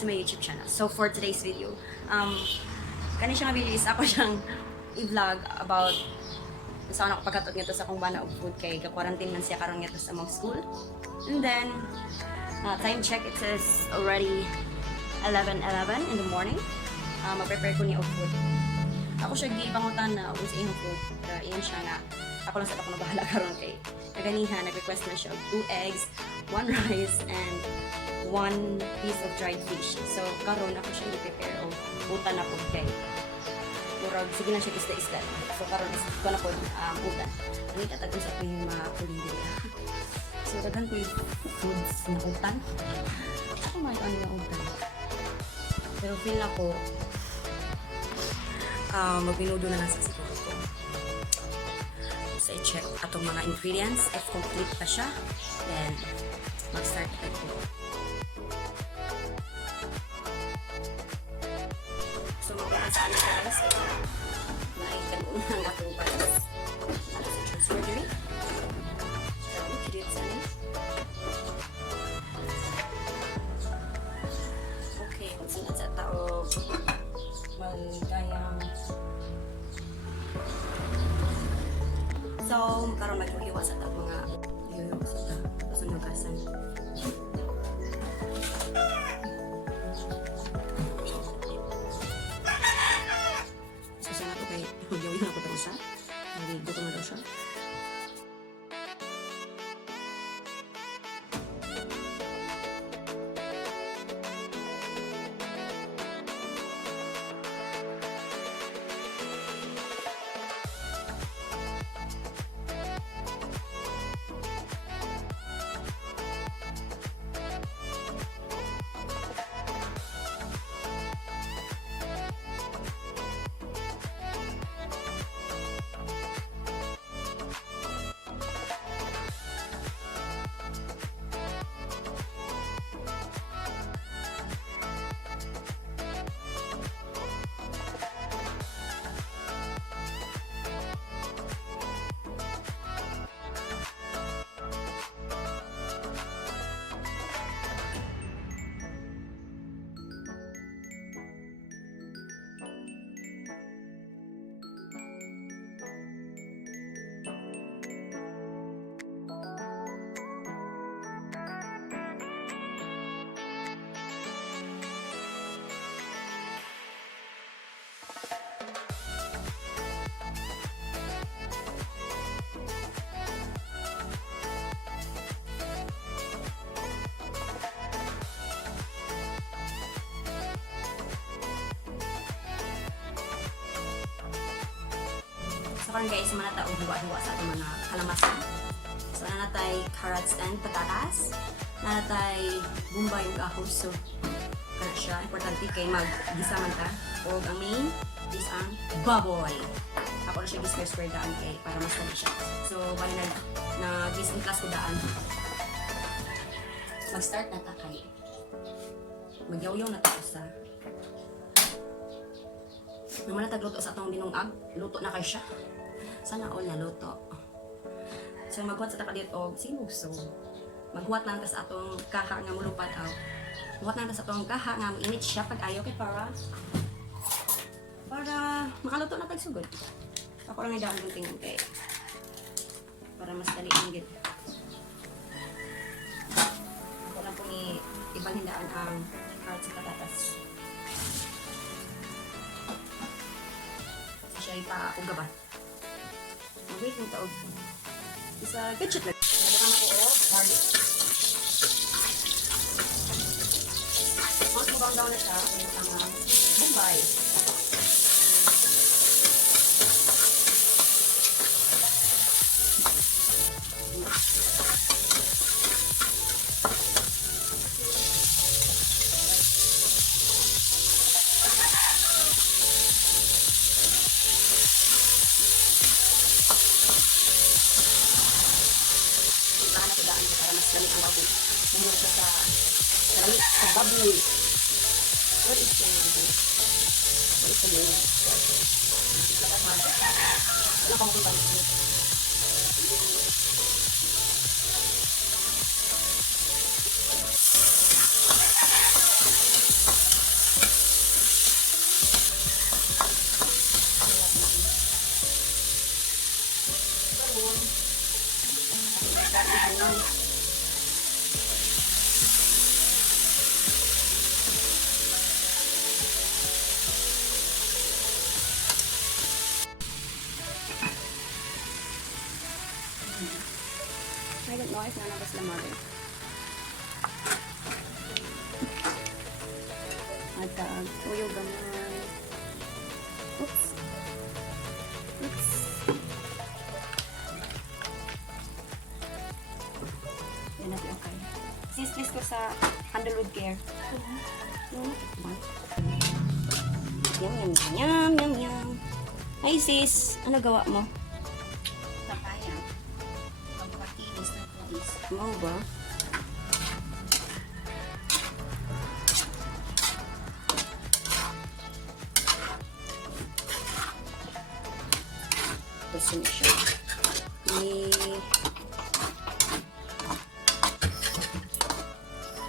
sa my YouTube channel. So for today's video, kani siya nga video is ako siyang i-vlog about saan ako pagkatot nito sa kung bana og food kay ka-quarantine man siya karon nito sa mong school. And then time check, it says already 11:11 in the morning. Mag-prepare ko niya og food. Ako siya gipangutan na kung sa iyong food. Iyon siya nga ako lang sa ako na bahala karon kay kaganihan nag-request na siya og 2 eggs, 1 rice and 1 piece of dried fish. So karon ako siya i-prepare og utan na pud kay murag sige na siya isda-isda. So karon is ko na pud utan. Ani tatag sa ko yung mga kulindi. So daghan ko yung foods na utan. Ako may ano yung utan. Pero feel ako magbinudo na lang sa siguro ko. So i-check atong mga ingredients if complete pa siya. Then mag-start tayo ko. So mag-start sa amin guys. Naikan mo ng atong parts. Ano sa transfergery. So kidit sa amin. Okay, magsinat sa tao. Magkayang so, karon mag-iwas sa tao mga iwas sa tao. Tapos ang magasan. So, sana ito kay mag-iwas na ko ito siya. Mag-iwas na daw siya. So karon guys, manata og duwa-duwa sa atong mga kalamasan. So nanatay carrots and patatas. Nanatay bumbay ug ahos. So kana siya importante kay mag-gisa man ta. Og ang main is ang baboy. Ako na siya gis-square daan kay para mas dali siya. So bali na gis in class ko daan. Mag-start na ta kay magyaw-yaw na ta sa naman na tagluto sa atong binungag. Luto na kay siya. Sana all na luto. So maghuwat sa takadit og sinuso. Maghuwat lang ta sa atong kaha nga mulupad aw. Maghuwat lang ta sa atong kaha nga mainit siya pag ayaw kay para makaluto na tag sugod. Ako lang idaan ng tingin kay para mas dali ang gid. Ako lang po ni ibang hindaan ang carrots sa patatas. Siya ipa-ugaban. Mag-wait ng taog. Isa gadget lang. Nagdakan ako o garlic. Once mabang daw na siya, ang Bombay. Para mas dali ang baboy. Bumura siya sa baboy. What is the name? What is the name? Wala kang kung paano. I don't know if nanabas na mother. At tuyo gamay. Oops. Oops. Yan natin okay. Sis, please ko sa handle with care. Yum, yum, yum, yum, yum. Hi sis, ano gawa mo? Papaya. Pagpakinis ng pulis. Mau ba? Tapos yun siya.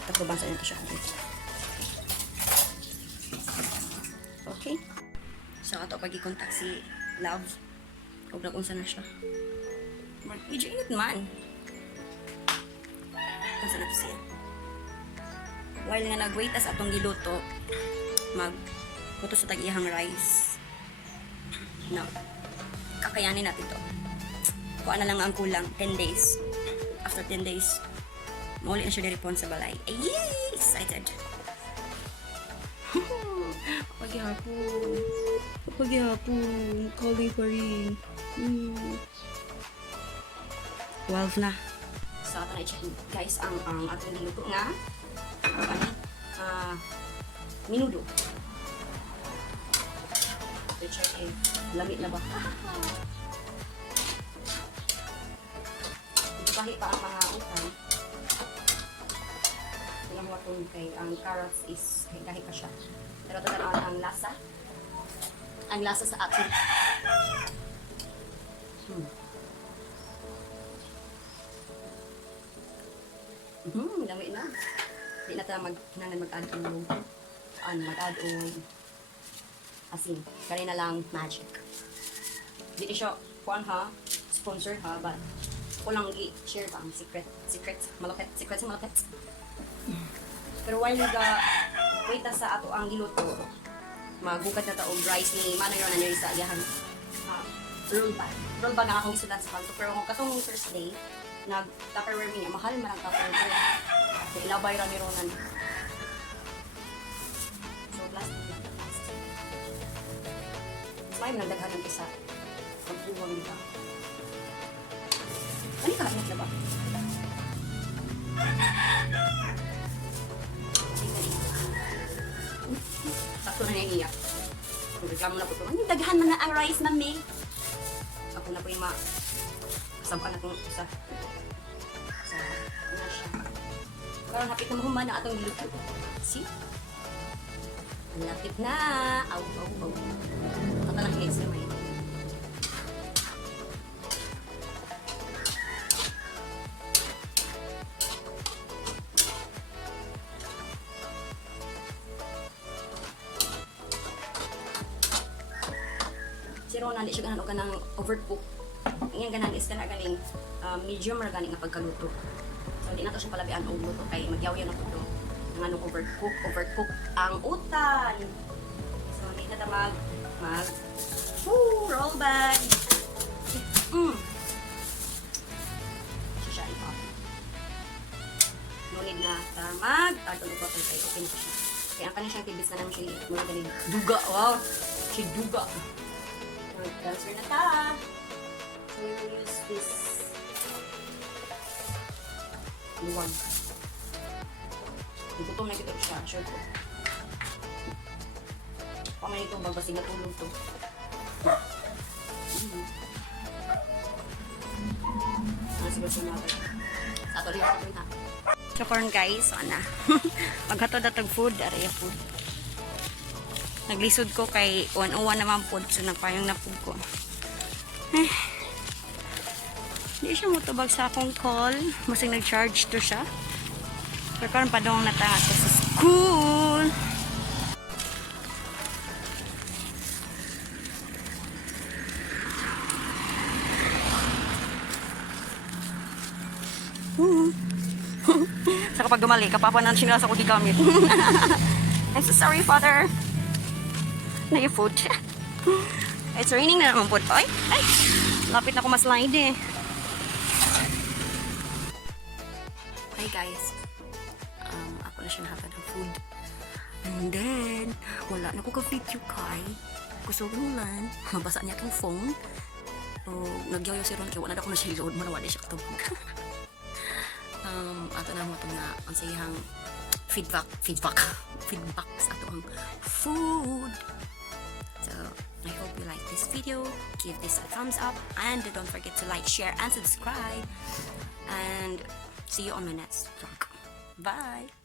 Tapubansa na ito siya. Okay. So, ato pag i-contact si Love. Huwag na kung saan na siya. Medyo init man. Kung saan na ito siya. While nga nag-wait as atong giluto, mag-puto sa tag-ihang rice. No. Kakayanin natin to. Kuha na lang ang kulang. 10 days. After 10 days, mauli na siya diripon sa balay. Ay, yay! Excited! Paghihapon. Paghihapon. Calling pa rin. 12 na. So, ito na i-check guys ang atong niluto nga. Minudo. So, check if lamit na ba. Ito kahit pa ang mga utang. Tingnan mo itong kay ang carrots is kahit pa siya. Pero ito na ang lasa. Ang lasa sa atin. Lamit na. Hindi na tayo mag-add o asin. Kanina lang magic. Hindi siya kuhan ha, sponsor ha, but ako lang i-share ba ang secret malapit. Pero while wait sa ato ang giluto, magbukat na taong rice ni Manang yun na sa ayahan roll bag. Roll bag ang akong isulat sa kanto. Pero kung katong Thursday, nag-Tupperware niya, mahal man ang Tupperware. So, ilabay ra ni Ronan. So, plastic. May nagdaghan ng isa. Pagbuwang di ba? Ano ka? Ano ba? Sakto na niya iyak. Reklamo na po ito. Ano, daghan na ang rice, mami? Ako na po yung kasampaan na itong isa. Sa, ano siya. Parang hapit na mahuman na atong niluto. See? Lapit na. Aw. Katalang eggs na may. Si Rona, hindi siya ganan o ganang overcook. Ngayon ganan is kana ganing medium ra ganing nga pagkaluto. So di na to siya palabian og luto kay magyaw-yaw na to. Ang anong overcook ang utan. So hindi na ta roll bag. Siya ito. No need na ta mag-add on bottle kay open siya. Kaya ang kanang siyang tibis na namin siya mga ganing duga. Wow! Siya duga. Transfer na ta. So we will use this luwag. Gutom na kita siya, sure ko. Pamay ito, babasig na tulog to. Siguro natin. Sa ito rin ako na. So corn guys, ana. Maghatod atog food, area food. Naglisod ko kay 101 naman po. So nagpayong na po ko. Hindi siya mutubag sa akong call. Masing nag-charge to siya. Pero karon pa doon natangat ko sa school. Sa kapag dumali, kapapanan siya sa ko gigamit. I'm so sorry, Father. Na yung food. It's raining na naman po. Ay! Ay! Lapit na ko maslide eh. Hi guys. Ako na siya nahatad ng food. And then, wala na ko ka-video kay. Gusto ko lang. Mabasa niya itong phone. O, nagyayo si Ron kaya wala na ako na siya load. Manawala siya katubog. Ato na mo ito nga ang sayang feedback sa ato ang food. So, I hope you like this video. Give this a thumbs up and don't forget to like, share, and subscribe. And see you on my next vlog. Bye!